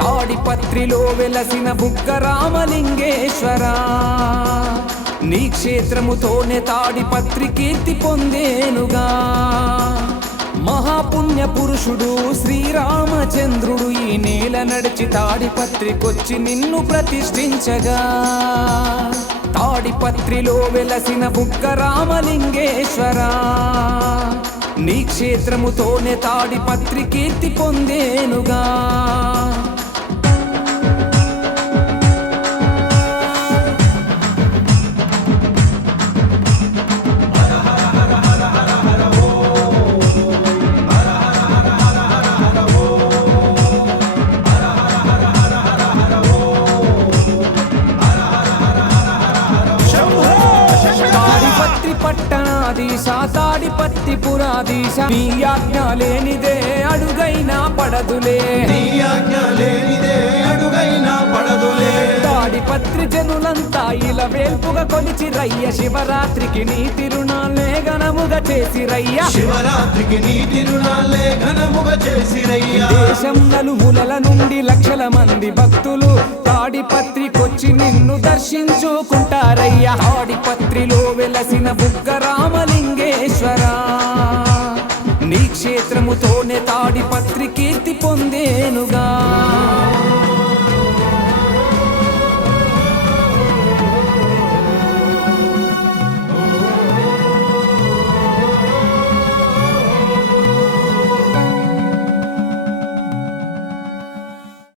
తాడిపత్రిలో వెలసిన బుగ్గ రామలింగేశ్వర నీ క్షేత్రముతోనే తాడిపత్రి కీర్తి పొందేనుగా మహాపుణ్య పురుషుడు శ్రీరామచంద్రుడు ఈ నేల నడిచి తాడిపత్రికొచ్చి నిన్ను ప్రతిష్ఠించగా తాడిపత్రిలో వెలసిన బుగ్గ రామలింగేశ్వర నీ క్షేత్రముతోనే తాడిపత్రి కీర్తి పొందేనుగా పట్టణాధీశ తాడిపత్రి పురాధీశ నీ ఆజ్ఞ లేనిదే అడుగైనా పడదులే తాడిపత్రి జనులంతా ఇలా వేల్పుగా కొలిచి రయ్య శివరాత్రికి నీ తిరునాళ్ళే ఘనముగా చేసి రయ్య దేశం నలుమూలల నుండి లక్షల మంది భక్తులు తాడిపత్రికొచ్చి నిన్ను దర్శించుకుంటారయ్యా తాడిపత్రిలో వెలసిన బుగ్గ రామలింగేశ్వర నీ క్షేత్రముతోనే తాడిపత్రి కీర్తి పొందేనుగా